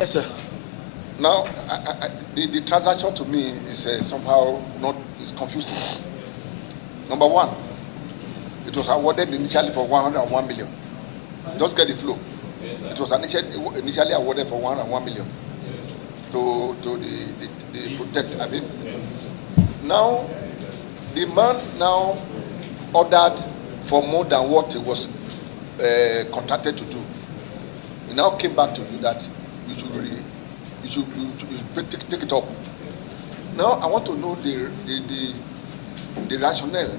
Yes, sir. Now, the transaction to me is somehow is confusing. Number one, it was awarded initially for 101 million. Just get the flow. Yes, it was initially awarded for 101 million to the protect. I mean, now the man now ordered for more than what he was contracted to do. He now came back to you that you should take it up. Now I want to know the rationale.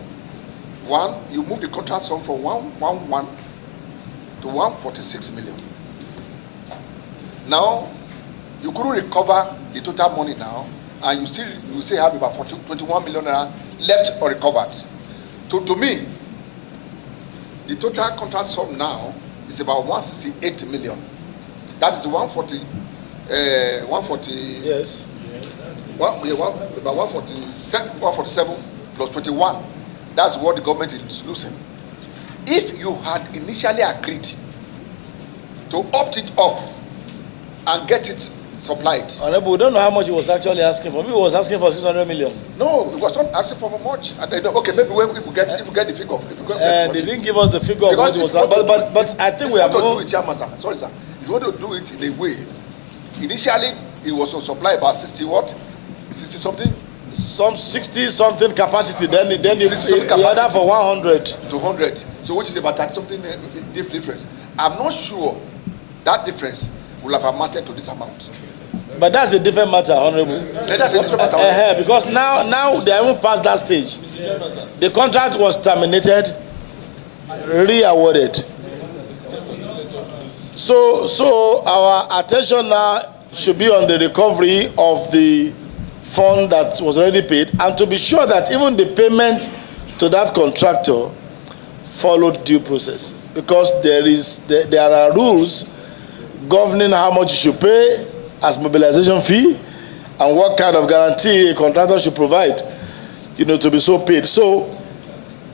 One, you move the contract sum from 111 to 146 million. Now you couldn't recover the total money now, and you still have about 21 million left unrecovered. To me, the total contract sum now is about 168 million. That is 140. Yes. About 147 plus 21. That's what the government is losing. If you had initially agreed to opt it up and get it supplied. Honorable, we don't know how much he was actually asking for. Maybe he was asking for 600 million. No, he was not asking for much. And okay, maybe if we get the figure. And they didn't give us the figure of what he was asking. But I think we have to do it, Chairman, sir. Sorry, sir. If you want to do it in a way, initially it was on supply about 60 what? 60 something? Some 60 something capacity. Then he ordered for 100 to 100. So which is about 30 something difference. I'm not sure that difference will have amounted to this amount. But that's a different matter, Honorable. That's a different matter. Because now they haven't passed that stage. The contract was terminated, re-awarded. So our attention now should be on the recovery of the fund that was already paid, and to be sure that even the payment to that contractor followed due process, because there are rules governing how much you should pay as mobilization fee and what kind of guarantee a contractor should provide, to be so paid. So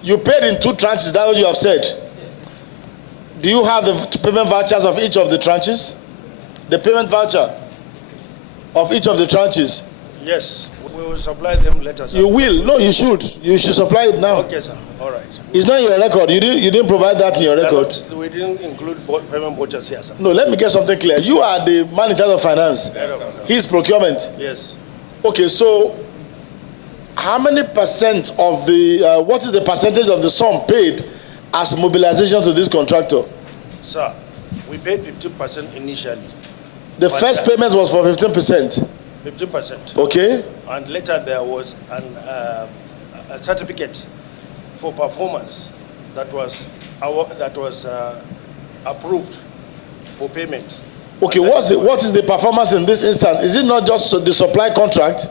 you paid in 2 tranches, that's what you have said. Do you have the payment vouchers of each of the tranches? The payment voucher of each of the tranches? Yes, we will supply them later, sir. You will? No, you should. You should supply it now. Okay, sir. All right. It's not in your record. You didn't provide that in your record. We didn't include payment vouchers here, sir. No, let me get something clear. You are the manager of finance. He's procurement. Yes. Okay, so how many percent of the, what is the percentage of the sum paid as mobilization to this contractor? Sir, we paid 15% initially. The first payment was for 15%. 15%. Okay. And later there was a certificate for performance that was approved for payment. Okay, what is the performance in this instance? Is it not just the supply contract?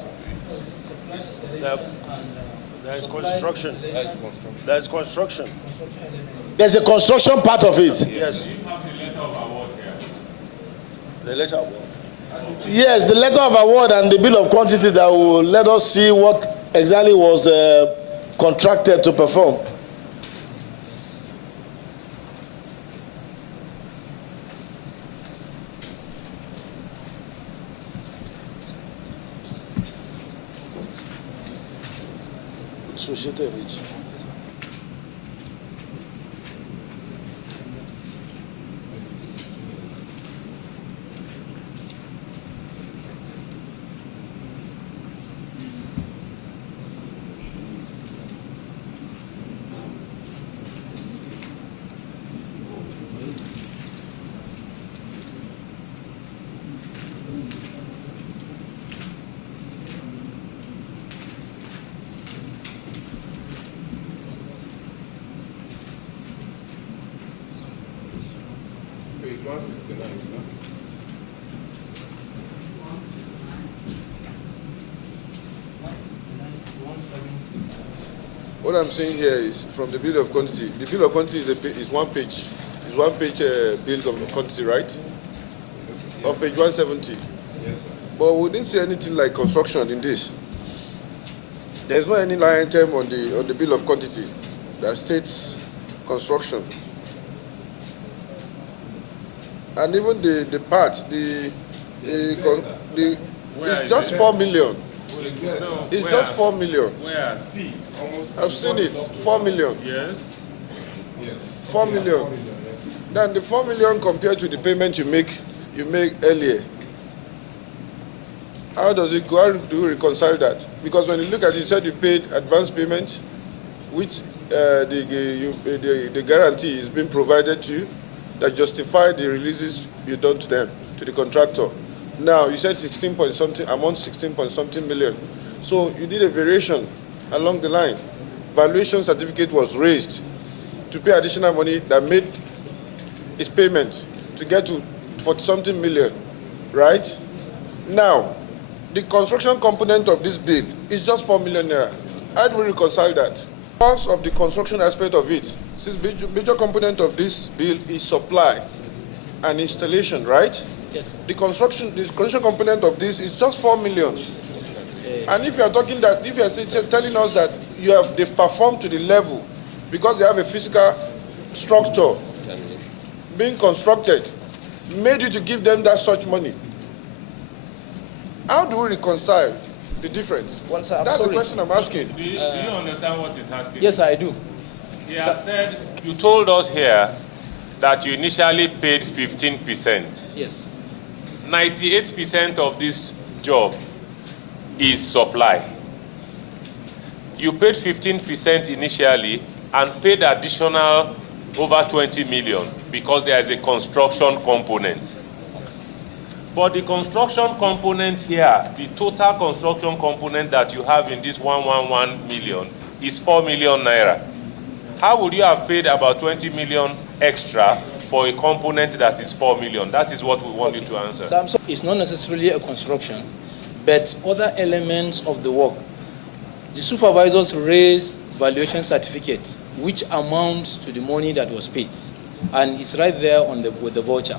There is construction. There is construction. There's a construction part of it. Yes. The letter of award. Yes, the letter of award and the bill of quantity that will let us see what exactly was contracted to perform. Société Rich. What I'm saying here is from the bill of quantity. The bill of quantity is one page. It's one page bill of quantity, right? On page 170. Yes, sir. But we didn't see anything like construction in this. There's not any line item on the bill of quantity that states construction. And even the It's just 4 million. It's just 4 million. Where? I've seen it. 4 million. Yes. 4 million. Then the 4 million compared to the payment you make earlier. How does it go? How do you reconcile that? Because when you look at it, you said you paid advance payment, which the guarantee is being provided to you that justify the releases you done to them, to the contractor. Now, you said 16 point something, amount 16 point something million. So you did a variation along the line. Valuation certificate was raised to pay additional money that made its payment to get to 40 something million, right? Now, the construction component of this bill is just 4 million naira. How do we reconcile that? Because of the construction aspect of it, since major component of this bill is supply and installation, right? Yes. The construction component of this is just 4 million. And if you are talking that, if you are telling us that they've performed to the level because they have a physical structure being constructed, made you to give them that such money, how do we reconcile the difference? Well, sir, That's sorry. the question I'm asking. Do you understand what he's asking? Yes, I do. He has said, you told us here that you initially paid 15%. Yes. 98% of this job is supply. You paid 15% initially and paid additional over 20 million because there is a construction component. But the construction component here, the total construction component that you have in this 111 million is 4 million naira. How would you have paid about 20 million extra for a component that is 4 million? That is what we want you to answer. So it's not necessarily a construction, but other elements of the work. The supervisors raise valuation certificates, which amounts to the money that was paid, and it's right there on with the voucher.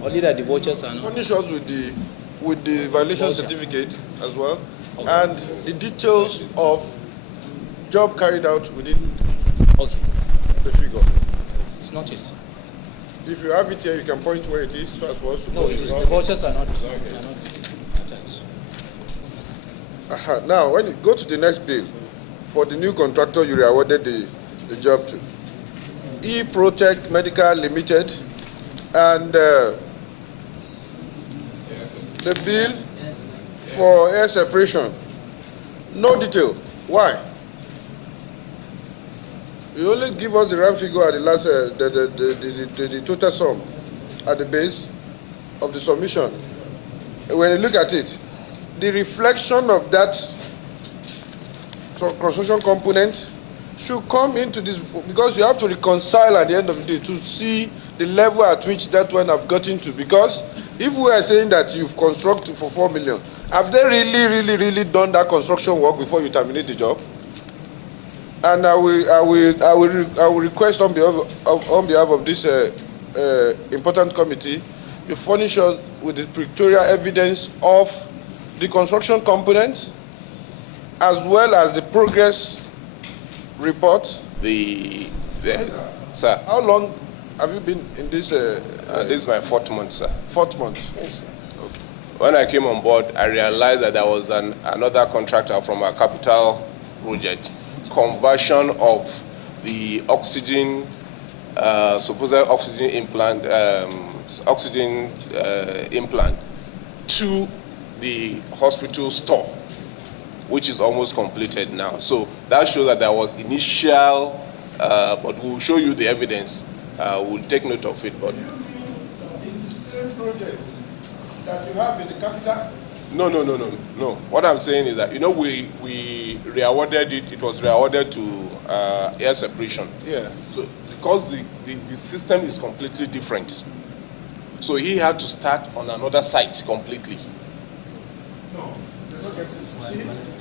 Only that the vouchers are not. Furnish us with the valuation Voucher. certificate as well, Okay. and the details of job carried out within Okay. the figure. It's not it. If you have it here, you can point where it is so as for us to No, go it to is. it. The vouchers are not attached. Now, when you go to the next bill, for the new contractor you awarded the job to, E-Protect Medical Limited, and the bill for air separation, no detail. Why? You only give us the round figure at the last, the total sum at the base of the submission. When you look at it, the reflection of that construction component should come into this, because you have to reconcile at the end of the day to see the level at which that one have gotten to. Because if we are saying that you've constructed for 4 million, have they really done that construction work before you terminate the job? And I will request on behalf of this important committee, you furnish us with the pictorial evidence of the construction component as well as the progress report. Sir, How long have you been in this? this is my 4th month, sir. 4th month. Yes, sir. Okay. When I came on board, I realized that there was another contractor from a capital project, conversion of the oxygen, supposed oxygen implant, implant to the hospital store, which is almost completed now. So that shows that there was initial, but we'll show you the evidence. We'll take note of it. But It's the same project that you have in the capital. no. What I'm saying is that, we re-awarded it. It was re-awarded to air separation. Yeah. So because the system is completely different, so he had to start on another site completely. No. See?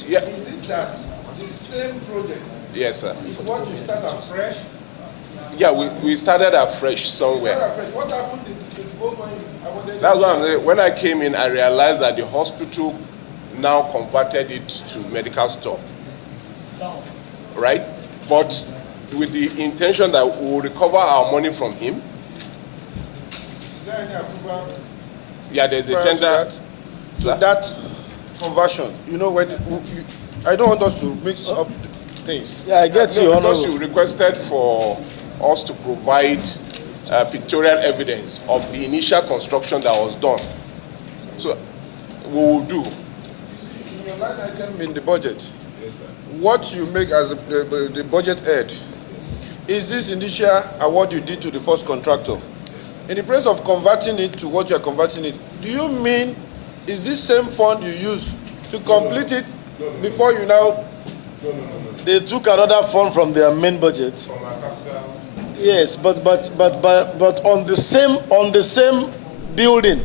Yeah. Is it that the same project Yes, sir. is what you start afresh? Yeah, we started afresh somewhere. Start afresh. What happened to the old one? That's what I'm saying. When I came in, I realized that the hospital now converted it to medical store. Right? But with the intention that we will recover our money from him. Is there any approval Yeah, there's a prior tender. to that conversion. You know, I don't want us to mix up things. Yeah, I get you, No, because Honorable. you requested for us to provide pictorial evidence of the initial construction that was done. So we will do. In your line item in the budget, what you make as the budget head, is this initial award you did to the first contractor? In the place of converting it to what you are converting it, do you mean is this same fund you use to complete it before you now? They took another fund from their main budget. Yes, but on the same building.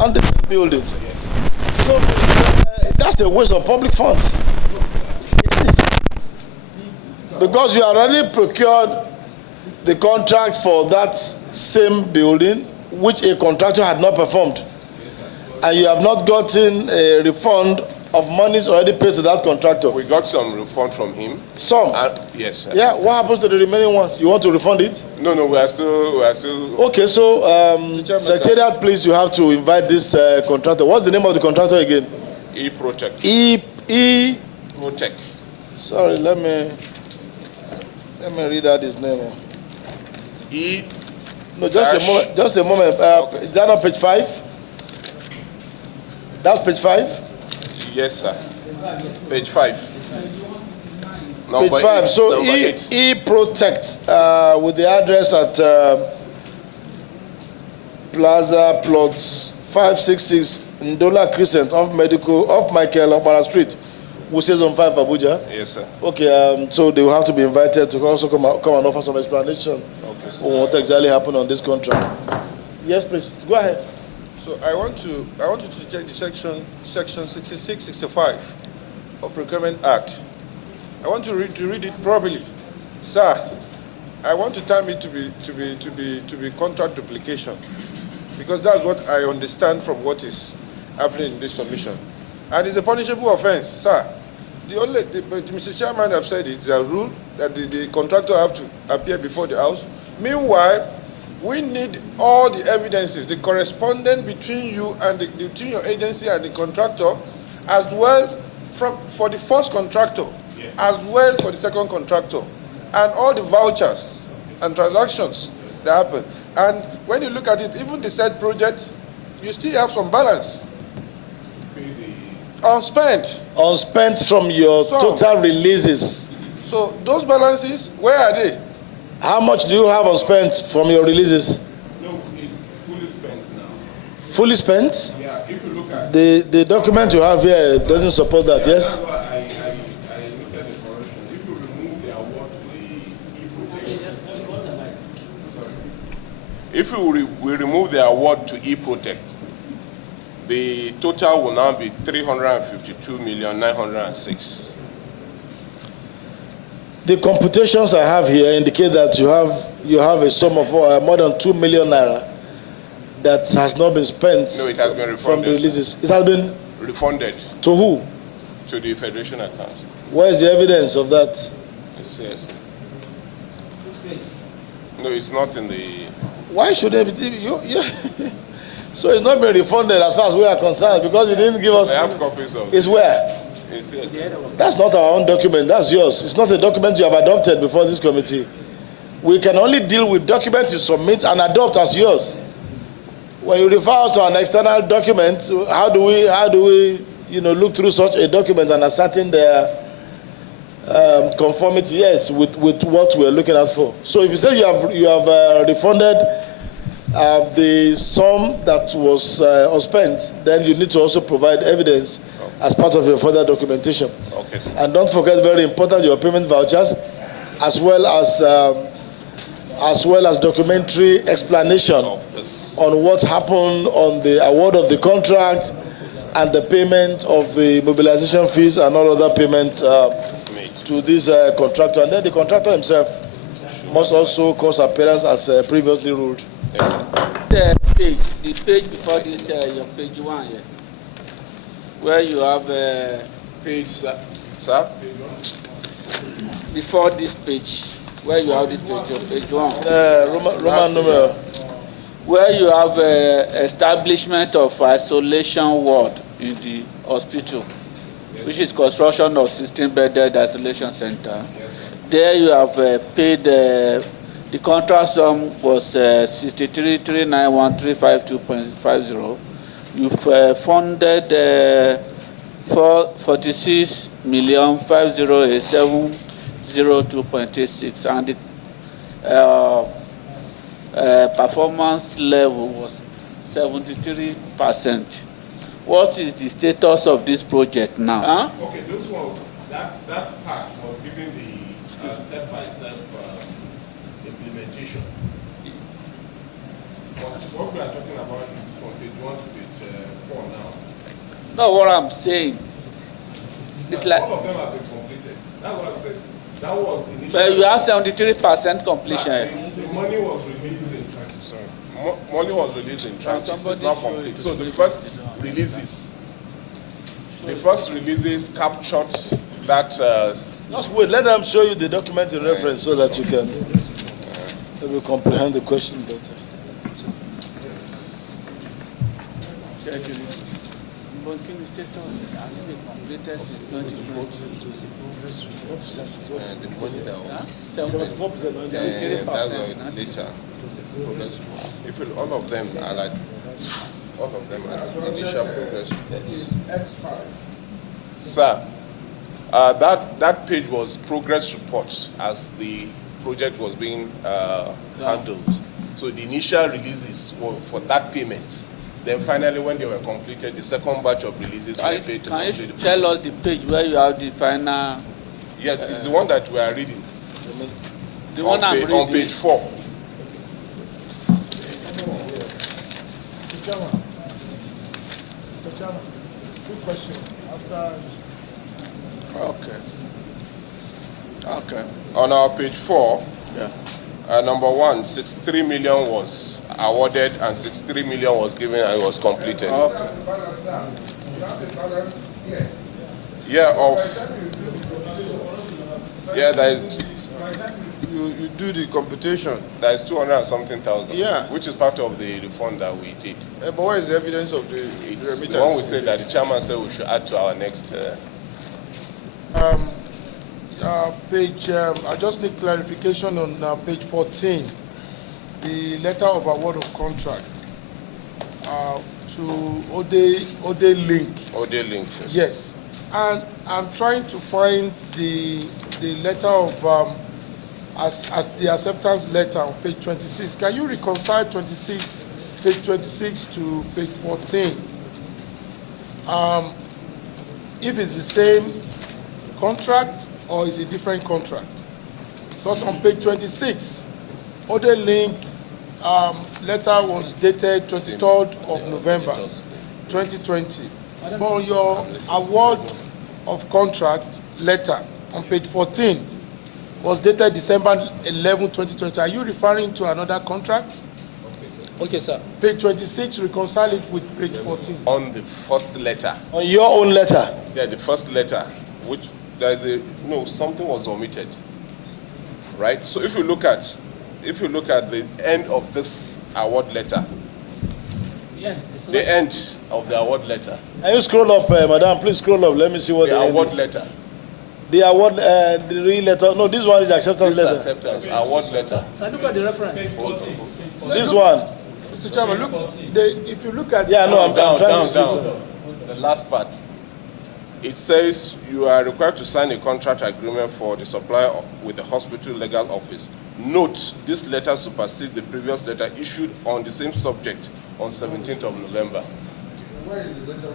On the same building. So that's a waste of public funds. It is. Because you already procured the contract for that same building, which a contractor had not performed, and you have not gotten a refund of monies already paid to that contractor. We got some refund from him. Some? Yes, sir. Yeah, what happens to the remaining ones? You want to refund it? No, we are still. Okay, so Secretariat, please, you have to invite this contractor. What's the name of the contractor again? E-Protect. Protect. Sorry, let me read out his name. No, just a moment. Is that on page 5? That's page 5? Yes, sir. Page 5. Page 5. So number 8. E-Protect with the address at Plaza Plots 566 Ndola Crescent off Michael Opara Street, Wuse Zone 5, Abuja. Yes, sir. Okay, so they will have to be invited to also come and offer some explanation on what exactly happened on this contract. Yes, please. Go ahead. So I want you to check the section 66, 65 of Procurement Act. I want to read it properly, sir. I want to term it to be contract duplication, because that's what I understand from what is happening in this submission, and it's a punishable offense, sir. Mr. Chairman have said it's a rule that the contractor have to appear before the House. Meanwhile, we need all the evidences, the correspondence between you and between your agency and the contractor, as well for the first contractor, yes, as well for the second contractor, and all the vouchers and transactions that happen. And when you look at it, even the said project, you still have some balance. Unspent from your total releases. So those balances, where are they? How much do you have unspent from your releases? No, it's fully spent now. Fully spent? Yeah, if you look at the document you have here doesn't support that, yes? I looked at the correction. If you remove the award to the E-Protect, if we remove the award to E-Protect, the total will now be 352,906,000. The computations I have here indicate that you have a sum of more than 2 million naira that has not been spent. No, it has been refunded. From the releases. It has been refunded. To who? To the Federation account. Where is the evidence of that? Yes. No, it's not in the. Why should it be? So it's not been refunded as far as we are concerned because you didn't give us. I have copies of. It's where? Yes. That's not our own document. That's yours. It's not a document you have adopted before this committee. We can only deal with documents you submit and adopt as yours. When you refer us to an external document, how do we look through such a document and ascertain their conformity? Yes, with what we are looking at for. So if you say you have refunded the sum that was unspent, then you need to also provide evidence as part of your further documentation. Okay, sir. And don't forget, very important, your payment vouchers, as well as documentary explanation on what happened on the award of the contract and the payment of the mobilization fees and all other payments to this contractor. And then the contractor himself must also cause appearance as previously ruled. Yes, sir. The page before this, your page 1 here, where you have page, sir. Before this page, where you have this page, your page 1. Roman numeral. where you have establishment of isolation ward in the hospital, which is construction of 16-bedded isolation center. There you have paid, the contract sum was 63,391,352.50. You've funded 46,508,702.86, and the performance level was 73%. What is the status of this project now? Huh? Okay, those ones, that part was giving the step-by-step implementation. What we are talking about is from page 1 to page 4 now. No, what I'm saying, it's like, all of them have been completed. That's what I'm saying. That was initially. but you have 73% completion. Sir, the money was released in tranches. Sorry. Money was released in tranches. It's not complete. So the first releases captured that. Just wait, let them show you the document in reference so that you can maybe comprehend the question better. Banking status has been completed since 2020. The money that was 74%. that's later. If all of them are like initial progress reports. Sir, that page was progress reports as the project was being handled. So the initial releases were for that payment. Then finally, when they were completed, the second batch of releases were paid to complete. Can you tell us the page where you have the final? Yes, it's the one that we are reading. The one I'm reading. On page 4. Mr. Chairman, quick question. Okay. On our page 4, Yeah. number 1, 63 million was awarded and 63 million was given and it was completed. Okay. There is. You do the computation. There is 200 and something thousand. Yeah. Which is part of the refund that we did. But what is the evidence of the It's remittance? the one we said that the chairman said we should add to our next. Page, I just need clarification on page 14, the letter of award of contract to Ode Link. Ode Link. Yes, and I'm trying to find the letter of as the acceptance letter on page 26. Can you reconcile page 26 to page 14? If it's the same contract or is it a different contract? Because on page 26, Ode Link letter was dated 23rd of November 2020. But on your award of contract letter on page 14 was dated December 11, 2020. Are you referring to another contract? Okay, sir. Page 26, reconcile it with page 14. On the first letter. On your own letter. Yeah, the first letter, which there is something was omitted. Right? So if you look at the end of this award letter, the end of the award letter. Can you scroll up, madam? Please scroll up. Let me see what the the award is. letter. The award, the real letter. No, this one is the acceptance This letter. acceptance award letter. So look at the reference. This one. Mr. Chairman, look, if you look at... Yeah, no, I'm trying down. to see. The last part. It says you are required to sign a contract agreement for the supply with the hospital legal office. Note, this letter supersedes the previous letter issued on the same subject on 17th of November. Where is the letter?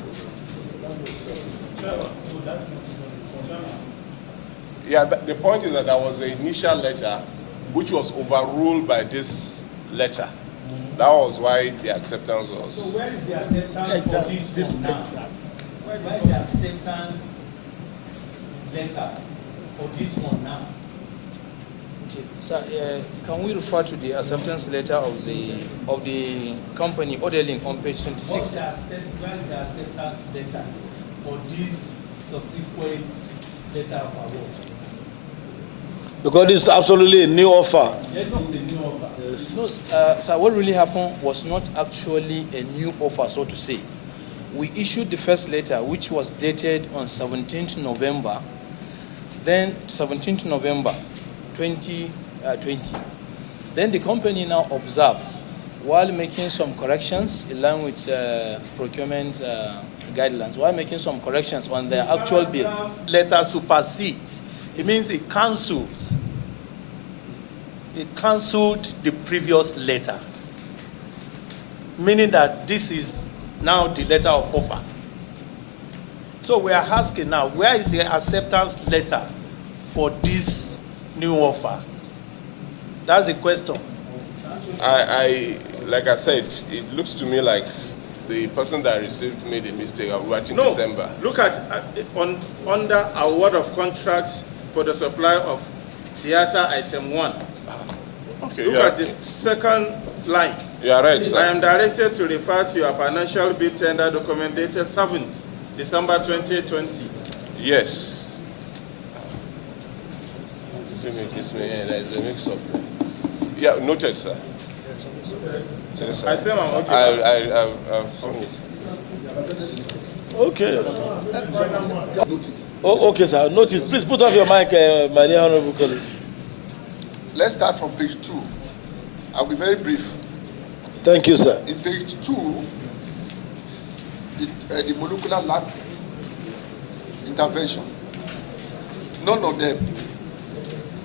Yeah, the point is that there was the initial letter which was overruled by this letter. That was why the acceptance was. So where is the acceptance for this one now? Where is the acceptance letter for this one now? Okay, sir, can we refer to the acceptance letter of the company Ode Link on page 26? Where is the acceptance letter for this subsequent letter of award? Because it's absolutely a new offer. Yes, it's a new offer. Yes. No, sir, what really happened was not actually a new offer, so to say. We issued the first letter, which was dated on 17th November, then 17th November 2020. Then the company now observed, while making some corrections in line with procurement guidelines, while making some corrections on their actual bill. Letter supersedes. It means it cancels. It cancelled the previous letter, meaning that this is now the letter of offer. So we are asking now, where is the acceptance letter for this new offer? That's the question. Like I said, it looks to me like the person that received made a mistake of writing No, December. look at under award of contracts for the supply of theater item 1. Okay, Look at the second line. You are right, sir. I am directed to refer to your financial bid tender document dated 7th December 2020. Yes. There's a mix-up. Yeah, noted, sir. Yes, I think I'm okay. I've seen it. Okay. Oh, okay, sir. Note it. Please put off your mic, my dear honorable colleague. Let's start from page 2. I'll be very brief. Thank you, sir. In page 2, the molecular lab intervention, none of them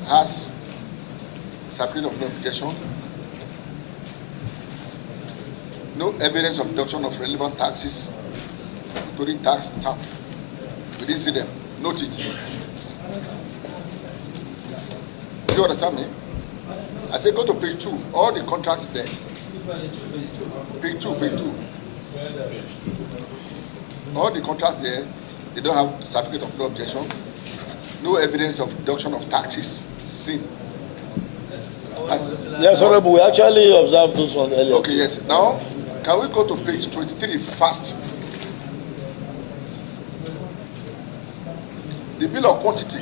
has certificate of no objection, no evidence of deduction of relevant taxes, including tax stamp. We didn't see them. Note it. Do you understand me? I said go to page 2. All the contracts there. Page 2. All the contracts there, they don't have certificate of no objection, no evidence of deduction of taxes seen. Yes, honorable. We actually observed those ones earlier. Okay, yes. Now, can we go to page 23 fast? The bill of quantity.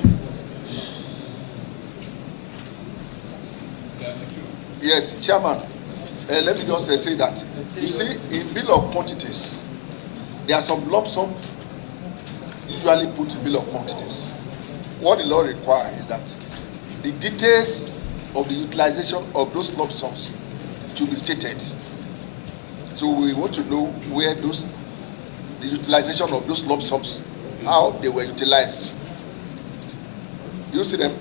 Yes, Chairman. Let me just say that. You see, in bill of quantities, there are some lump sum usually put in bill of quantities. What the law requires is that the details of the utilization of those lump sums should be stated. So we want to know where the utilization of those lump sums, how they were utilized. You see them?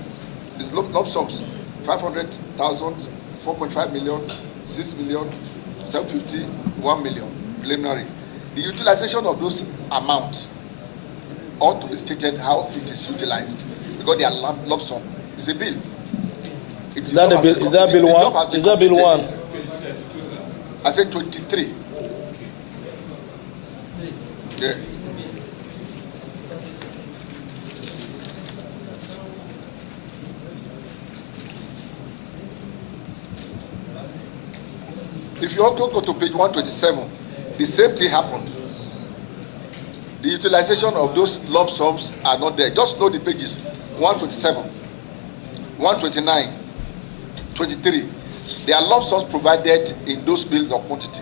These lump sums, 500,000, 4.5 million, 6 million, 750, 1 million, preliminary. The utilization of those amounts ought to be stated how it is utilized, because they are lump sum. It's a bill. Is that bill 1? Is that bill 1? I said 23. Yeah. If you also go to page 127, the same thing happened. The utilization of those lump sums are not there. Just know the pages. 127, 129, 23. There are lump sums provided in those bills of quantity.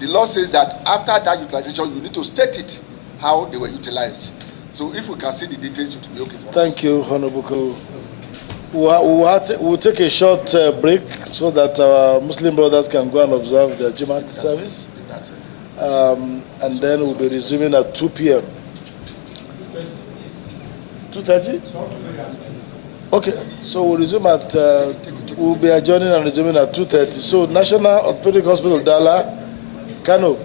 The law says that after that utilization, you need to state it, how they were utilized. So if we can see the details, it will be okay for us. Thank you, Honorable. We'll take a short break so that our Muslim brothers can go and observe the Jumat service. And then we'll be resuming at 2 p.m. 2:30? Okay, so we'll resume at, we'll be adjourning and resuming at 2:30. So National Orthopedic Hospital, Dala, Kano,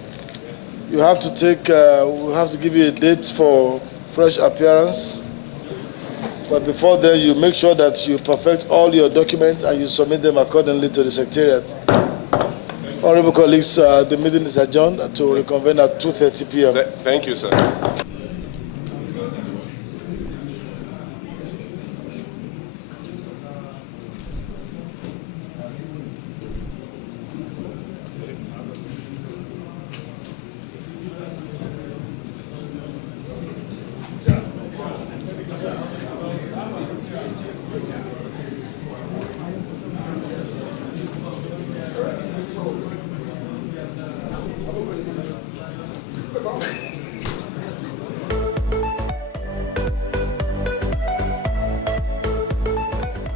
you have to take, we'll have to give you a date for fresh appearance. But before then, you make sure that you perfect all your documents and you submit them accordingly to the Secretariat. Honorable colleagues, the meeting is adjourned to reconvene at 2:30 p.m. Thank you, sir.